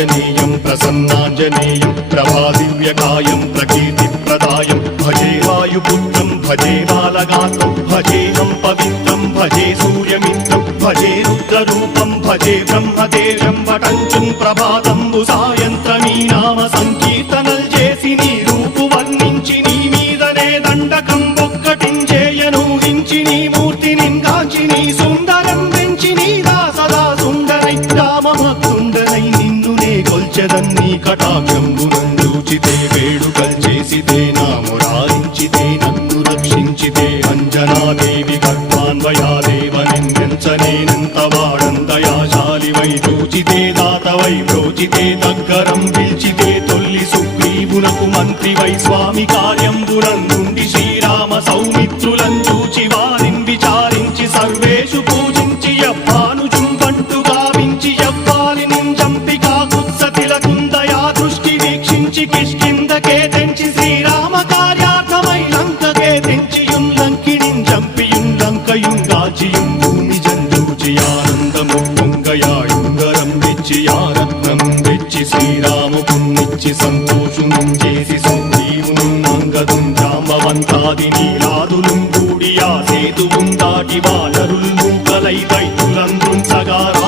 ఆంజనేయం ప్రసన్నాంజనేయం ప్రభాదివ్యకాయం ప్రకీర్తిప్రదాయం భజే వాయుపుత్రం భజే బాలగాత్రం భజేహం పవిత్రం భజే సూర్యమిత్రం భజే రుద్రరూపం భజే బ్రహ్మదేవం వటంచుం ప్రభాతంబు సాయంత్రమీ నామ సంకీర్తనల్ చేసి నీ రూపు వర్ణించి నీ మీదనే దండకం ఒక్కటించేయనూహించి నీ మూర్తిని కాంచి నీ సుందరం పెంచి నీ దాసదా సుందరై రామభక్తుండనై నిన్నునే కొల్చెదన్నీ కటాక్షంబునందూచితే వేడుకల్ చేసితే నామురారించితే నన్ను రక్షించితే అంజనాదేవి గర్భాన్వయాదేవనెంచనేనంత వాడంతయాశాలివై చూచితే దాతవై ప్రోచితే దగ్గరం పిల్చితే తొల్లి సుగ్రీవునకు మంత్రివై స్వామి కార్యంబునందుండి శ్రీరామ సౌమిత్రులను చూచి వారిని విచారించి సర్వేషు పూజించి యవ్వాను చుంబంటు గావించి యవ్వాలిని చంపి కాకుత్సతిలకుందయా దృష్టి వీక్షించి కిష్కిందకే తెంచి శ్రీరామ కార్యార్థమై లంకకే తెంచియుంలంకిని చంపియుంలంకయుంగాచియుం భూమి జందూచి ఆనందము పొంగయాయుంగరం తెచ్చి ఆరత్నం తెచ్చి శ్రీరాముకున్నిచ్చి సంతోషును చేసి సంజీవును అంగదుం జాంబవంతాది నీలాదులు కూడి ఆ సేతువుం దాటి వాళ్ళ